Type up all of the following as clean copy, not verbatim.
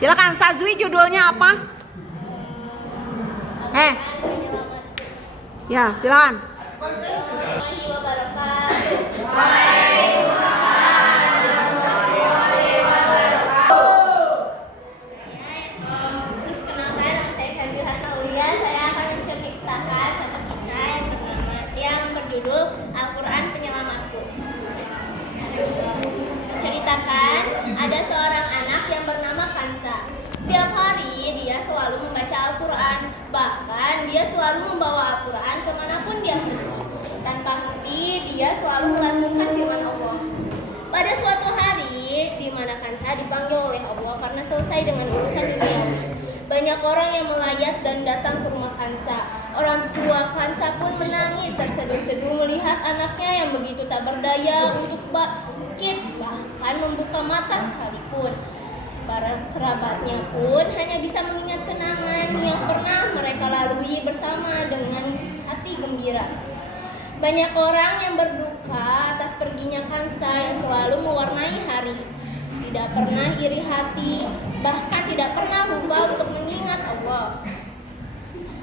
Silakan Sazwi, judulnya apa? Ya, silakan. Perkenalkan, nama saya Sanju Hasnaulia. Saya akan menceritakan satu kisah yang berjudul Al-Quran Penyelamatku. Ceritakan, ada seorang anak yang bernama Kansa. Setiap hari dia selalu membaca Al-Quran. Bahkan dia selalu membawa Al-Quran kemanapun dia pergi. Tanpa henti, dia selalu melantunkan firman Allah. Pada suatu hari, di mana Kansa dipanggil oleh Allah karena selesai dengan urusan duniawi. Banyak orang yang melayat dan datang ke rumah Kansa. Orang tua Kansa pun menangis terseduh-seduh melihat anaknya yang begitu tak berdaya untuk bangkit, bahkan membuka mata sekalipun. Para kerabatnya pun hanya bisa mengingat kenangan yang pernah mereka lalui bersama dengan hati gembira. Banyak orang yang berduka atas perginya Kansa yang selalu mewarnai hari. Tidak pernah iri hati, bahkan tidak pernah lupa untuk mengingat Allah.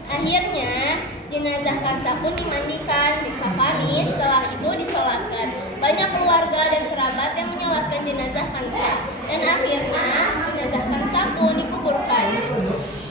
Akhirnya, jenazah Kansa pun dimandikan, dikafani, setelah itu disolatkan. Banyak keluarga dan kerabat yang menyolatkan jenazah Kansa, dan akhirnya jenazah Kansa pun dikuburkan.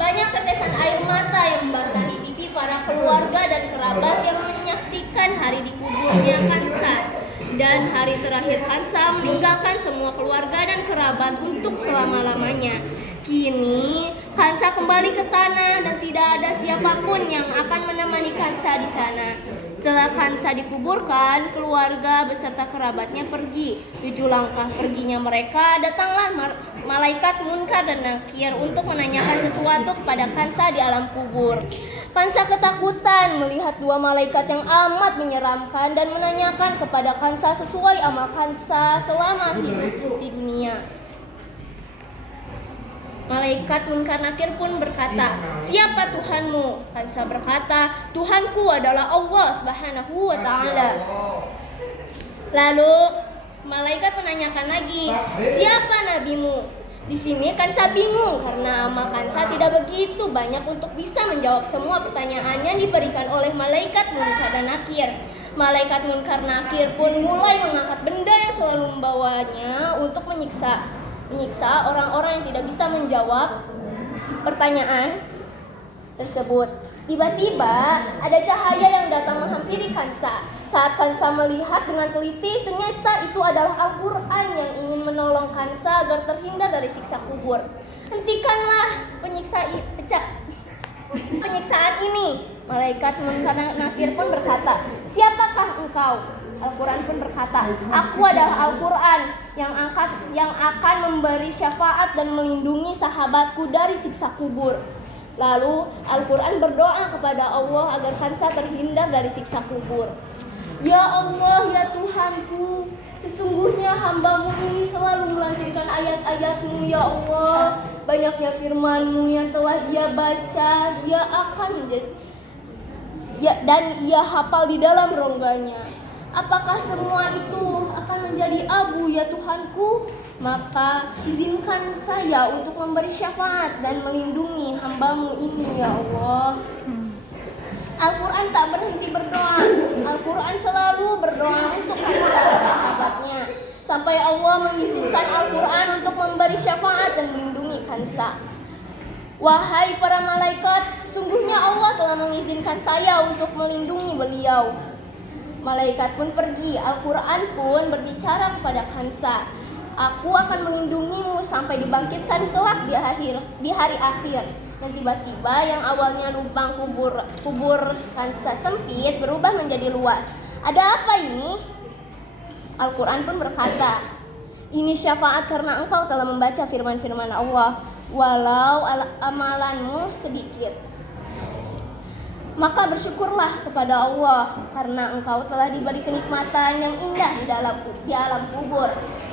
Banyak tetesan air mata yang membasahi pipi para keluarga dan kerabat yang menyaksikan hari dikuburnya Kansa. Dan hari terakhir Kansa meninggalkan semua keluarga dan kerabat untuk selama-lamanya. Kini Kansa kembali ke tanah dan tidak ada siapapun yang akan menemani Kansa di sana. Setelah Kansa dikuburkan, keluarga beserta kerabatnya pergi. 7 langkah perginya mereka, datanglah malaikat Munkar dan Nakir untuk menanyakan sesuatu kepada Kansa di alam kubur. Kansa ketakutan melihat 2 malaikat yang amat menyeramkan dan menanyakan kepada Kansa sesuai amal Kansa selama hidup di dunia. Malaikat Munkar Nakir pun berkata, "Siapa Tuhanmu?" Kansa berkata, "Tuhanku adalah Allah Subhanahu wa Ta'ala." Lalu malaikat menanyakan lagi, "Siapa nabimu?" Di sini Kansa bingung karena amal Kansa tidak begitu banyak untuk bisa menjawab semua pertanyaan yang diberikan oleh malaikat Munkar dan Nakir. Malaikat Munkar Nakir pun mulai mengangkat benda yang selalu membawanya untuk menyiksa orang-orang yang tidak bisa menjawab pertanyaan tersebut. Tiba-tiba ada cahaya yang datang menghampiri Kansa. Saat Kansa melihat dengan teliti, ternyata itu adalah Al-Quran yang ingin menolong Kansa agar terhindar dari siksa kubur. "Hentikanlah penyiksaan ini," malaikat Munkar Nakir pun berkata. "Siapakah engkau?" Al-Quran pun berkata, "Aku adalah Al-Quran yang akan memberi syafaat dan melindungi sahabatku dari siksa kubur." Lalu Al-Quran berdoa kepada Allah agar Kansa terhindar dari siksa kubur. "Ya Allah, ya Tuhanku, sesungguhnya hamba-Mu ini selalu melantunkan ayat-ayat-Mu, ya Allah. Banyaknya firman-Mu yang telah ia baca, ia akan dan ia hafal di dalam rongganya. Apakah semua itu akan menjadi abu, ya Tuhanku? Maka izinkan saya untuk memberi syafaat dan melindungi hamba-Mu ini, ya Allah." Al-Quran tak berhenti berdoa. Al-Quran selalu berdoa untuk Kansa, sahabatnya, sampai Allah mengizinkan Al-Quran untuk memberi syafaat dan melindungi Kansa. "Wahai para malaikat, sungguhnya Allah telah mengizinkan saya untuk melindungi beliau." Malaikat pun pergi. Al-Quran pun berbicara kepada Kansa, "Aku akan melindungimu sampai dibangkitkan kelak di hari akhir." Dan tiba-tiba yang awalnya lubang kubur Kansa sempit berubah menjadi luas. "Ada apa ini?" Al-Quran pun berkata, "Ini syafaat karena engkau telah membaca firman-firman Allah, walau amalanmu sedikit. Maka bersyukurlah kepada Allah karena engkau telah diberi kenikmatan yang indah di alam kubur.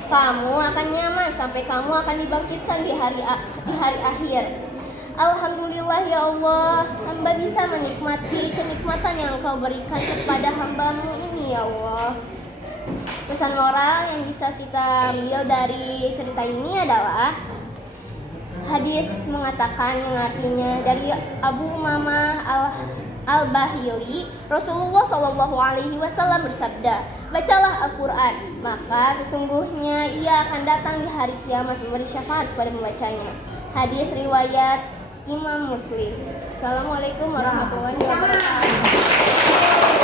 Kamu akan nyaman sampai kamu akan dibangkitkan di hari akhir. Alhamdulillah ya Allah, hamba bisa menikmati kenikmatan yang engkau berikan kepada hamba-Mu ini ya Allah." Pesan moral yang bisa kita ambil dari cerita ini adalah Hadis mengatakan yang artinya dari Abu Umamah Al-Bahili, Rasulullah SAW bersabda, bacalah Al-Quran, maka sesungguhnya ia akan datang di hari kiamat memberi syafaat kepada pembacanya. Hadis riwayat Imam Muslim. Assalamualaikum warahmatullahi wabarakatuh.